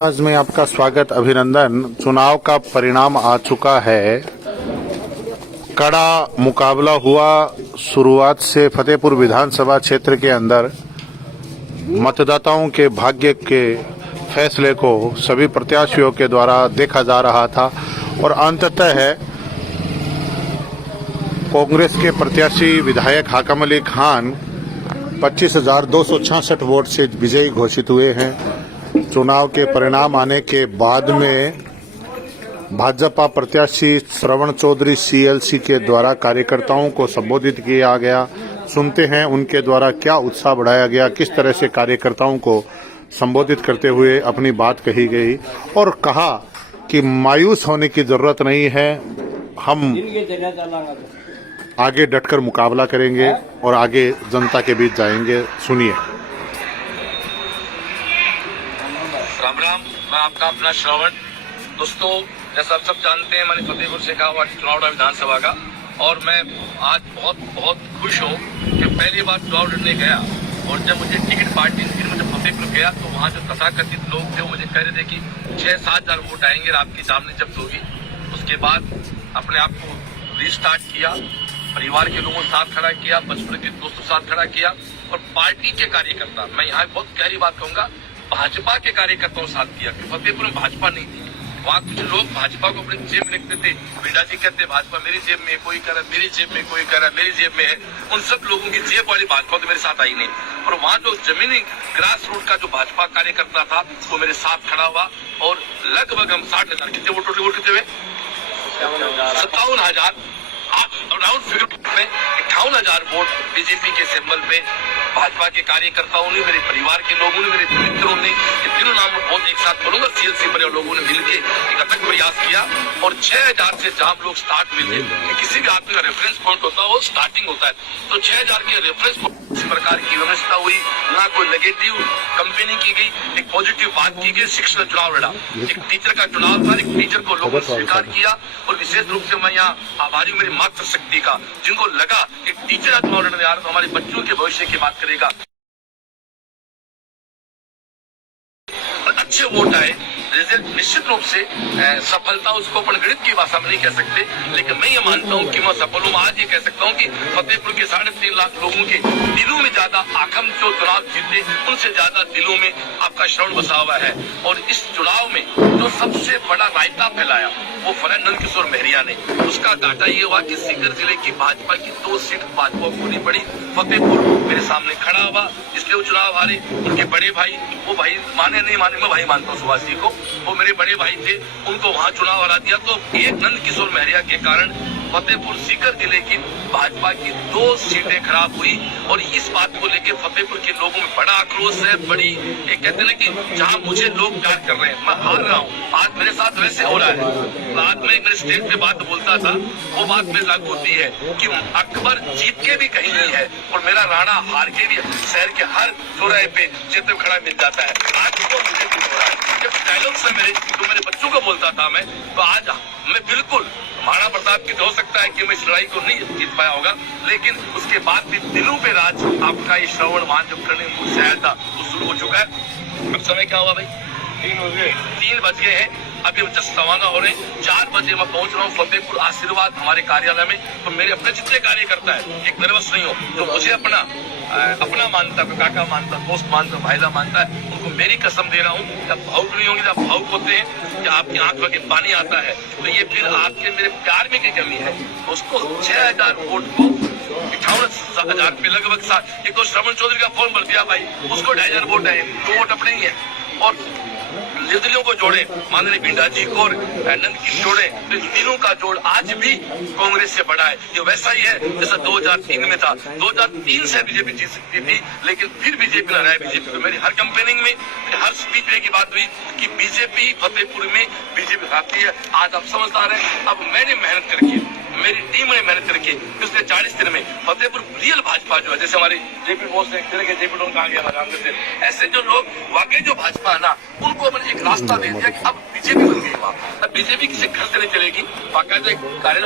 आज में आपका स्वागत अभिनंदन। चुनाव का परिणाम आ चुका है। कड़ा मुकाबला हुआ। शुरुआत से फतेहपुर विधानसभा क्षेत्र के अंदर मतदाताओं के भाग्य के फैसले को सभी प्रत्याशियों के द्वारा देखा जा रहा था और अंततः कांग्रेस के प्रत्याशी विधायक हाकम अली खान 25,266 वोट से विजयी घोषित हुए हैं। चुनाव के परिणाम आने के बाद में भाजपा प्रत्याशी श्रवण चौधरी सीएलसी के द्वारा कार्यकर्ताओं को संबोधित किया गया। सुनते हैं उनके द्वारा क्या उत्साह बढ़ाया गया, किस तरह से कार्यकर्ताओं को संबोधित करते हुए अपनी बात कही गई और कहा कि मायूस होने की जरूरत नहीं है, हम आगे डटकर मुकाबला करेंगे और आगे जनता के बीच जाएंगे। सुनिए। राम राम, मैं आपका अपना श्रवण। दोस्तों, जैसा आप सब जानते हैं, मैंने फतेहपुर से कहा हुआ चुनाव लड़ा विधानसभा का और मैं आज बहुत खुश हूँ कि पहली बार चुनाव लड़ने गया और जब मुझे टिकट पार्टी ने मुझे फतेहपुर गया तो वहाँ जो तथाकथित लोग थे वो मुझे कह रहे थे कि 6-7 हजार वोट आएंगे और आपकी सामने जब्त होगी। उसके बाद अपने आप को रिस्टार्ट किया, परिवार के लोगों के साथ खड़ा किया, बचपन के दोस्तों के साथ खड़ा किया और पार्टी के कार्यकर्ता, मैं यहाँ बहुत गहरी बात कहूंगा, भाजपा के कार्यकर्ताओं के साथ किया। फतेहपुर में भाजपा नहीं थी, वहाँ कुछ लोग भाजपा को अपनी जेब में लिखते थे। बिंडा जी कहते भाजपा मेरी जेब में, कोई कह रहा मेरी जेब में, कोई कह रहा मेरी जेब में है। उन सब लोगों की जेब वाली भाजपा तो मेरे साथ आई नहीं और वहाँ जो जमीनी ग्रास रूट का जो भाजपा कार्यकर्ता था वो मेरे साथ खड़ा हुआ और लगभग हम 60,000 कितने वोट टोटल वोट कितने हुए 57,000 राउंड फिगर में 58,000 वोट बीजेपी के सिंबल पे भाजपा के कार्यकर्ताओं ने, मेरे परिवार के लोगों ने, मेरे मित्रों ने, ये तीनों नाम बहुत एक साथ बोलूंगा, सीएलसी बड़े लोगों ने मिलकर एक अथक प्रयास किया और 6,000 से जहां लोग स्टार्ट हुए थे कि किसी भी आदमी का रेफरेंस पॉइंट होता है वो स्टार्टिंग होता है, तो 6,000 के रेफरेंस पॉइंट इस प्रकार की व्यवस्था हुई। ना कोई नेगेटिव कंपेनिंग की गई, एक पॉजिटिव बात की गई। शिक्षक चुनाव लड़ा, एक टीचर का चुनाव था, एक टीचर को लोगों ने स्वीकार किया और विशेष रूप से मैं यहाँ आभारी हूँ मेरी मातृशक्ति का, जिनको लगा कि टीचर का चुनाव लड़ने आ रहा तो हमारे बच्चों के भविष्य की बात करेगा। अच्छे वोट आए, रिजल्ट निश्चित रूप से सफलता उसको अपन गणित की भाषा में नहीं कह सकते, लेकिन मैं ये मानता हूँ कि मैं सफल हूँ। आज ये कह सकता हूँ कि फतेहपुर के 3.5 लाख लोगों के दिलों में ज्यादा आखम जो चुनाव जीते उनसे ज्यादा दिलों में आपका श्रवण बसा हुआ है। और इस चुनाव में जो सबसे बड़ा रायता फैलाया वो फरहान नंदकिशोर मेहरिया ने, उसका डाटा ये हुआ कि सीकर जिले की भाजपा की 2 सीट भाजपा को नहीं पड़ी। फतेहपुर मेरे सामने खड़ा हुआ, इसलिए वो चुनाव हारे। उनके बड़े भाई, वो भाई माने नहीं माने, मैं भाई मानता हूँ सुभाष जी को, वो मेरे बड़े भाई थे, उनको वहाँ चुनाव हरा दिया। तो एक नंदकिशोर मेहरिया के कारण फतेहपुर सीकर जिले की भाजपा की 2 सीटें खराब हुई और इस बात को लेकर फतेहपुर के लोगों में बड़ा आक्रोश है। बड़ी एक कहते हैं कि जहां मुझे लोग प्यार कर रहे हैं मैं हार रहा हूं, आज मेरे साथ वैसे हो रहा है। बाद में मेरे स्टेज पे बात बोलता था, वो बात मेरे लागू होती है कि अकबर जीत के भी कहीं नहीं है और मेरा राणा हार के भी शहर के हर चौराहे पे चित्र खड़ा मिल जाता है। आज वो मुझे हो रहा है। जब डायलॉग से मेरे बच्चों को बोलता था मैं, तो आज मैं बिल्कुल महाराणा प्रताप की तो हो सकता है कि मैं इस लड़ाई को नहीं जीत पाया होगा, लेकिन उसके बाद भी दिलों पे राज आपका ये श्रवण मान जो करने मुझ से आया था वो शुरू हो चुका है। अब समय क्या हुआ भाई? 3 बज गए हैं, अभी हम जस्ट रवाना हो रहे हैं। 4 बजे मैं पहुंच रहा हूँ फतेहपुर आशीर्वाद हमारे कार्यालय में। तो मेरे अपने जितने कार्यकर्ता है, एक नर्वस नहीं हो, तो मुझे अपना मानता है, काका मानता, दोस्त मानता, भाईला मानता है, उनको मेरी कसम दे रहा हूँ, जब भावुक नहीं होंगे, जब भावुक होते हैं, जब आपकी आंख में पानी आता है, तो ये फिर आपके मेरे प्यार में की कमी है। उसको 6,000 वोट को 58,000 पे लगभग एक तो श्रवण चौधरी का फॉर्म भर दिया भाई, उसको 2,500 वोट है, 2 वोट अपने ही है। और निर्दलियों को जोड़े, माननीय बिंडा जी को नंद की जोड़े, तो इन तीनों का जोड़ आज भी कांग्रेस से बड़ा है। ये वैसा ही है जैसा 2003 में था। 2003 से बीजेपी जीत सकती थी, लेकिन फिर बीजेपी ने हराया बीजेपी को। मेरी हर कैंपेनिंग में, हर स्पीच में की बात हुई कि बीजेपी फतेहपुर में बीजेपी हारती है। आज आप समझदार हैं। अब मैंने मेहनत करके, मेरी टीम ने मेहनत करके पिछले 40 दिन में फतेहपुर रियल भाजपा जो है, जैसे हमारे जेपी बॉस ने जेपी डोन कहा गया काम करते, ऐसे जो लोग वाकई जो भाजपा है ना, उनको मैंने एक रास्ता दे दिया कि अब बीजेपी बन गई। अब बीजेपी किसी घर से नहीं चलेगी, बाकायदा एक कार्य